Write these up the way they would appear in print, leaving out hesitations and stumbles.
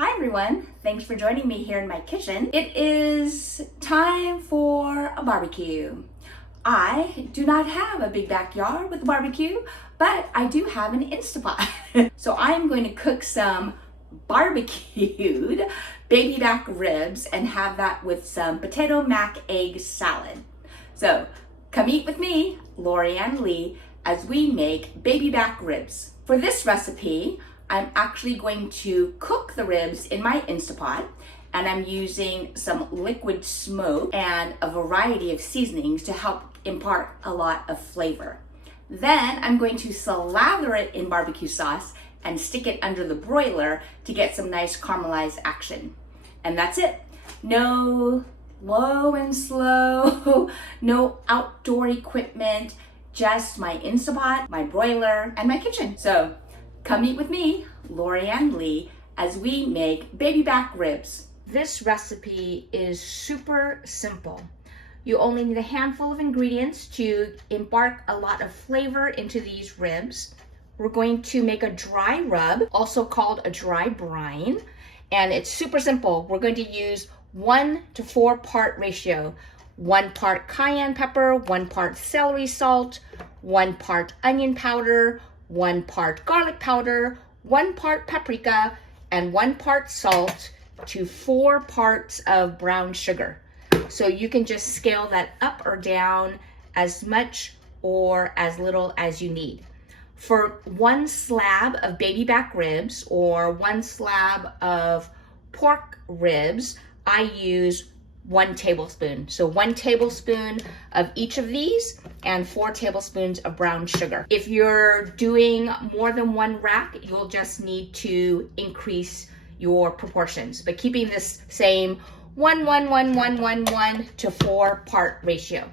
Hi everyone, thanks for joining me here in my kitchen. It is time for a barbecue. I do not have a big backyard with a barbecue, but I do have an Instapot. So I'm going to cook some barbecued baby back ribs and have that with some potato mac egg salad. So come eat with me, Lorianne Lee, as we make baby back ribs. For this recipe, I'm actually going to cook the ribs in my Instapot, and I'm using some liquid smoke and a variety of seasonings to help impart a lot of flavor. Then I'm going to slather it in barbecue sauce and stick it under the broiler to get some nice caramelized action. And that's it. No low and slow, no outdoor equipment, just my Instapot, my broiler, and my kitchen. So come eat with me, Lorianne Lee, as we make baby back ribs. This recipe is super simple. You only need a handful of ingredients to impart a lot of flavor into these ribs. We're going to make a dry rub, also called a dry brine, and it's super simple. We're going to use 1 to 4 part ratio. 1 part cayenne pepper, 1 part celery salt, 1 part onion powder, 1 part garlic powder, 1 part paprika, and 1 part salt to 4 parts of brown sugar. So you can just scale that up or down as much or as little as you need. For 1 slab of baby back ribs or 1 slab of pork ribs, I use 1 tablespoon. So 1 tablespoon of each of these and 4 tablespoons of brown sugar. If you're doing more than 1 rack, you'll just need to increase your proportions, but keeping this same 1 to 4 part ratio.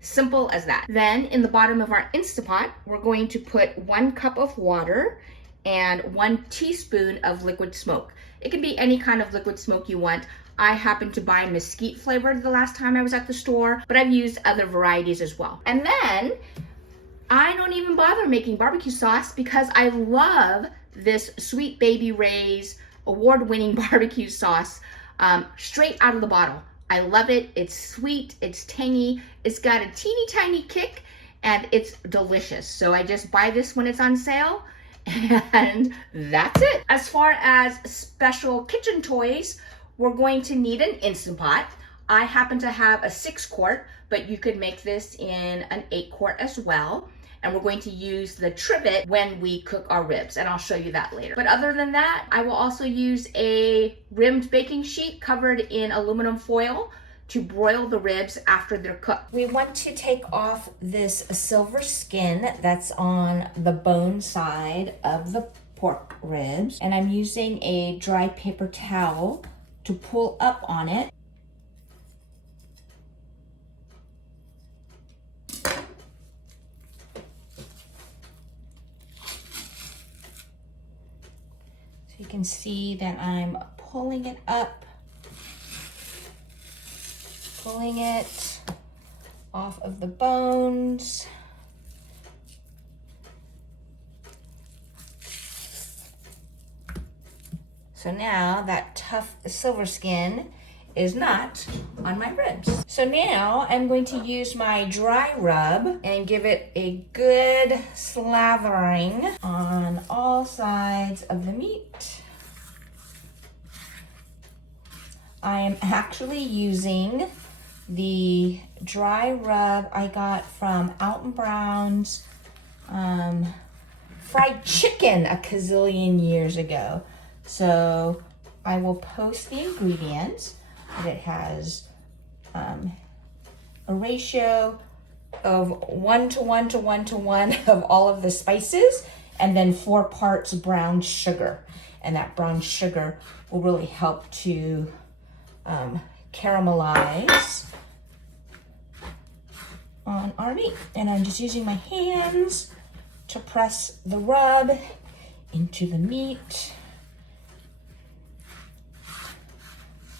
Simple as that. Then in the bottom of our Instapot, we're going to put 1 cup of water and 1 teaspoon of liquid smoke. It can be any kind of liquid smoke you want. I happened to buy mesquite flavored the last time I was at the store, but I've used other varieties as well. And then I don't even bother making barbecue sauce because I love this Sweet Baby Ray's award-winning barbecue sauce straight out of the bottle. I love it. It's sweet, it's tangy, it's got a teeny tiny kick, and it's delicious. So I just buy this when it's on sale, and that's it. As far as special kitchen toys, we're going to need an Instant Pot. I happen to have a 6-quart, but you could make this in an 8-quart as well. And we're going to use the trivet when we cook our ribs, and I'll show you that later. But other than that, I will also use a rimmed baking sheet covered in aluminum foil to broil the ribs after they're cooked. We want to take off this silver skin that's on the bone side of the pork ribs, and I'm using a dry paper towel to pull up on it. So you can see that I'm pulling it up, pulling it off of the bones. So now that tough silver skin is not on my ribs. So now I'm going to use my dry rub and give it a good slathering on all sides of the meat. I am actually using the dry rub I got from Alton Brown's fried chicken a gazillion years ago. So I will post the ingredients. It has a ratio of 1 to 1 to 1 to 1 of all of the spices, and then 4 parts brown sugar. And that brown sugar will really help to caramelize on our meat. And I'm just using my hands to press the rub into the meat.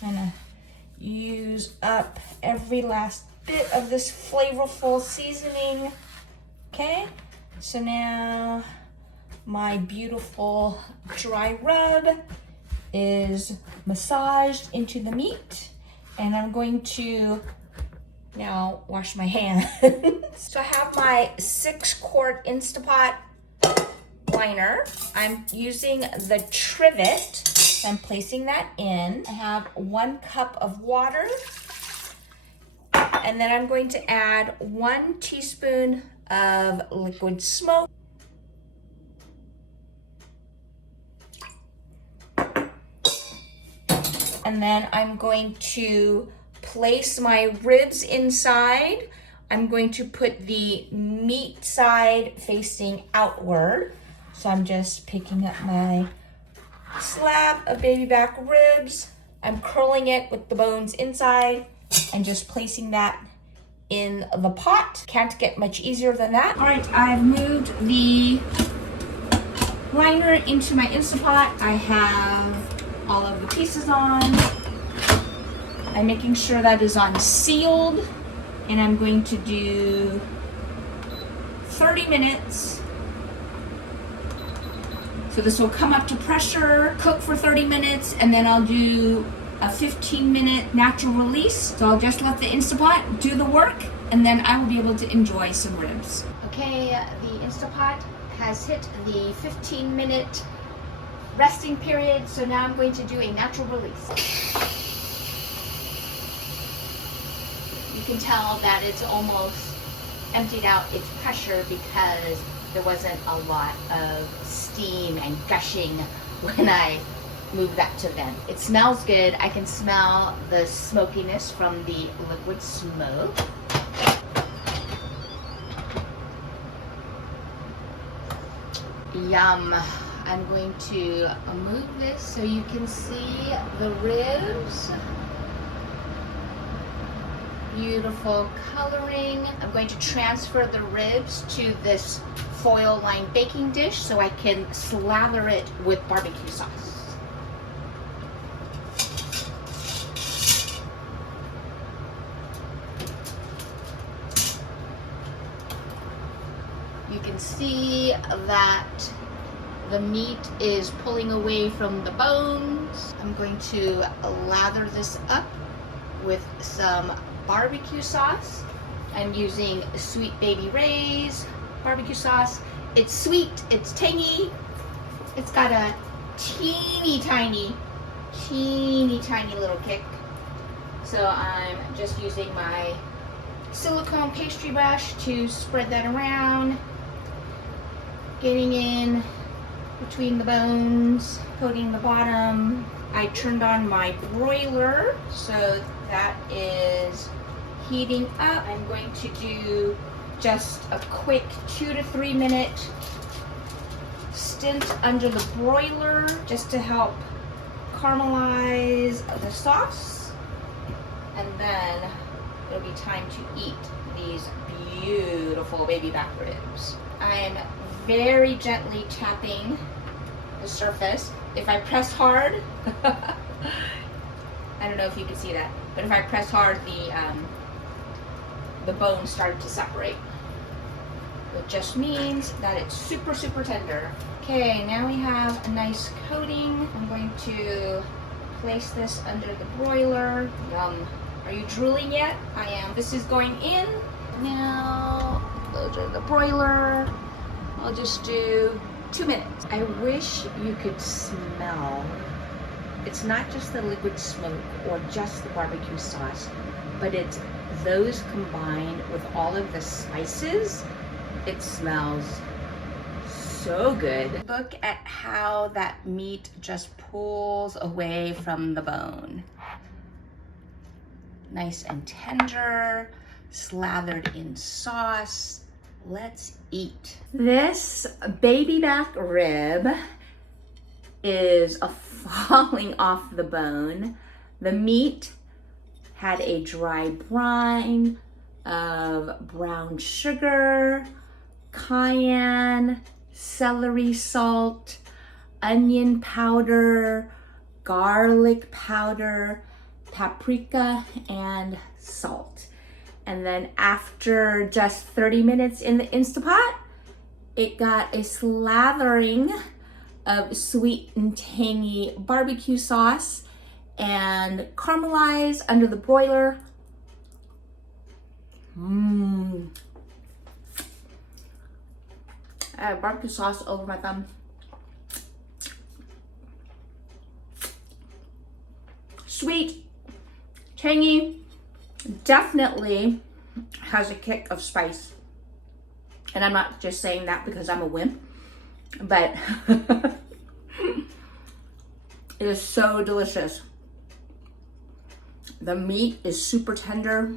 Gonna use up every last bit of this flavorful seasoning. Okay, so now my beautiful dry rub is massaged into the meat, and I'm going to now wash my hands. So I have my 6-quart Instapot liner. I'm using the trivet. I'm placing that in. I have 1 cup of water, and then I'm going to add 1 teaspoon of liquid smoke. And then I'm going to place my ribs inside. I'm going to put the meat side facing outward. So I'm just picking up my slab of baby back ribs. I'm curling it with the bones inside and just placing that in the pot. Can't get much easier than that. All right, I've moved the liner into my Instapot. I have all of the pieces on. I'm making sure that is on sealed, and I'm going to do 30 minutes. So this will come up to pressure, cook for 30 minutes, and then I'll do a 15-minute natural release. So I'll just let the Instapot do the work, and then I will be able to enjoy some ribs. Okay, the Instapot has hit the 15-minute resting period, so now I'm going to do a natural release. You can tell that it's almost emptied out its pressure because there wasn't a lot of steam and gushing when I moved that to vent. It smells good. I can smell the smokiness from the liquid smoke. Yum. I'm going to move this so you can see the ribs. Beautiful coloring. I'm going to transfer the ribs to this foil-lined baking dish so I can slather it with barbecue sauce. You can see that the meat is pulling away from the bones. I'm going to lather this up with some barbecue sauce. I'm using Sweet Baby Ray's barbecue sauce. It's sweet, it's tangy, it's got a teeny tiny little kick. So I'm just using my silicone pastry brush to spread that around, getting in between the bones, coating the bottom. I turned on my broiler, so that is heating up. I'm going to do just a quick 2 to 3 minute stint under the broiler just to help caramelize the sauce, and then it'll be time to eat these beautiful baby back ribs. I'm very gently tapping the surface. If I press hard, I don't know if you can see that, but if I press hard, the bone started to separate. It just means that it's super, super tender. Okay, now we have a nice coating. I'm going to place this under the broiler. Yum. Are you drooling yet? I am. This is going in. Now, those are the broiler. I'll just do 2 minutes. I wish you could smell. It's not just the liquid smoke or just the barbecue sauce, but it's those combined with all of the spices. It smells so good. Look at how that meat just pulls away from the bone. Nice and tender, slathered in sauce. Let's eat. This baby back rib is falling off the bone. The meat had a dry brine of brown sugar, cayenne, celery salt, onion powder, garlic powder, paprika, and salt. And then after just 30 minutes in the Instapot, it got a slathering of sweet and tangy barbecue sauce and caramelized under the broiler. I have barbecue sauce over my thumb. Sweet, tangy, definitely has a kick of spice. And I'm not just saying that because I'm a wimp, but it is so delicious. The meat is super tender.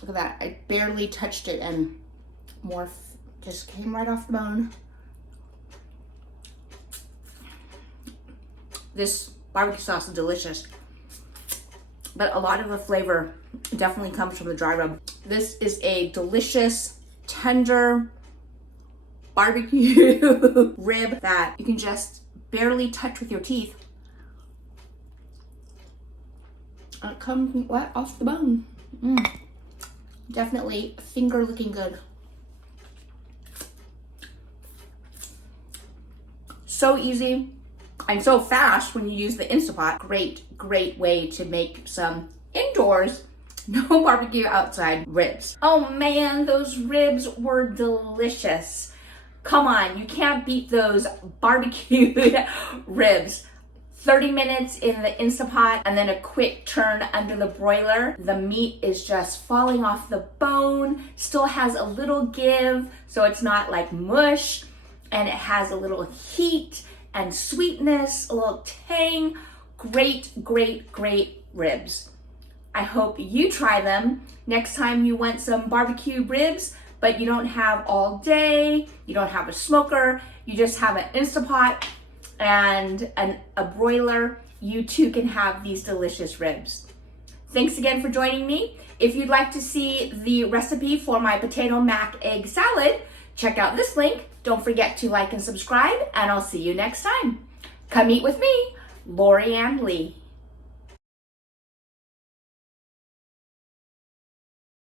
Look at that, I barely touched it and more just came right off the bone. This barbecue sauce is delicious, but a lot of the flavor definitely comes from the dry rub. This is a delicious, tender barbecue rib that you can just barely touch with your teeth. It comes right off the bone. Definitely finger looking good. So easy and so fast when you use the Instapot. Great way to make some indoors, no barbecue outside ribs. Oh man, those ribs were delicious. Come on, you can't beat those barbecued ribs. 30 minutes in the Instapot and then a quick turn under the broiler. The meat is just falling off the bone, still has a little give, so it's not like mush, and it has a little heat and sweetness, a little tang. Great ribs. I hope you try them next time you want some barbecue ribs, but you don't have all day, you don't have a smoker, you just have an Instapot and a broiler. You too can have these delicious ribs. Thanks again for joining me. If you'd like to see the recipe for my potato mac egg salad, check out this link. Don't forget to like and subscribe, and I'll see you next time. Come eat with me, Lorianne Lee.